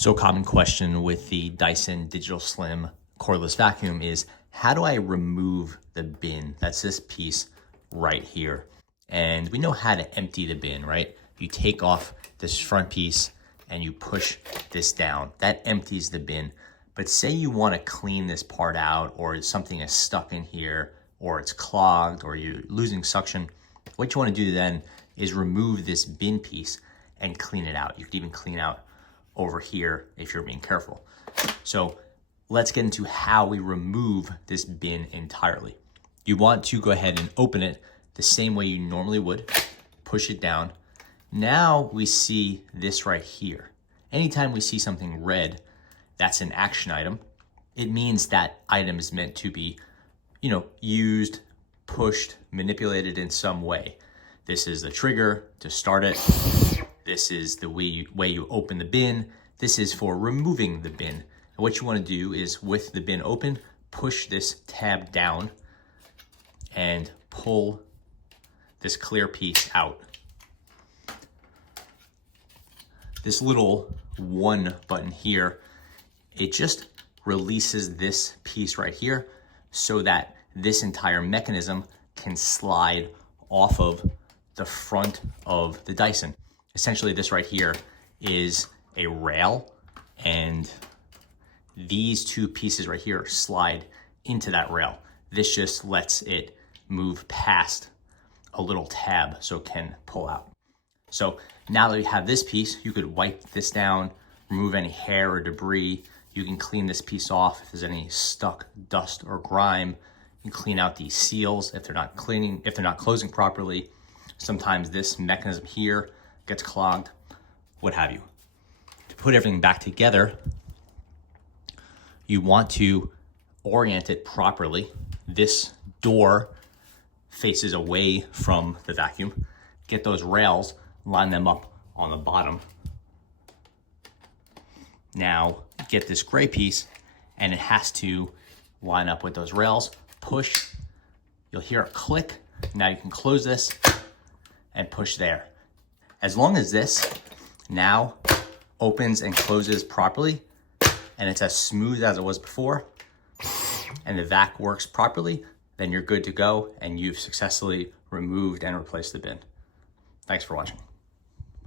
So a common question with the Dyson Digital Slim cordless vacuum is, how do I remove the bin? That's this piece right here. And we know how to empty the bin, right? You take off this front piece and you push this down. That empties the bin. But say you want to clean this part out, or something is stuck in here, or it's clogged, or you're losing suction. What you want to do then is remove this bin piece and clean it out. You could even clean out over here if you're being careful. So let's get into how we remove this bin entirely. You want to go ahead and open it the same way you normally would, push it down. Now we see this right here. Anytime we see something red, that's an action item. It means that item is meant to be, used, pushed, manipulated in some way. This is the trigger to start it. This is the way you open the bin. This is for removing the bin. And what you want to do is, with the bin open, push this tab down and pull this clear piece out. This little one button here, it just releases this piece right here so that this entire mechanism can slide off of the front of the Dyson. Essentially, this right here is a rail, and these two pieces right here slide into that rail. This just lets it move past a little tab so it can pull out. So now that we have this piece, you could wipe this down, remove any hair or debris. You can clean this piece off if there's any stuck dust or grime. You can clean out these seals if they're not closing properly. Sometimes this mechanism here gets clogged, what have you. To put everything back together, you want to orient it properly. This door faces away from the vacuum. Get those rails, line them up on the bottom. Now get this gray piece, and it has to line up with those rails. Push, you'll hear a click. Now you can close this and push there. As long as this now opens and closes properly, and it's as smooth as it was before, and the vac works properly, then you're good to go, and you've successfully removed and replaced the bin. Thanks for watching.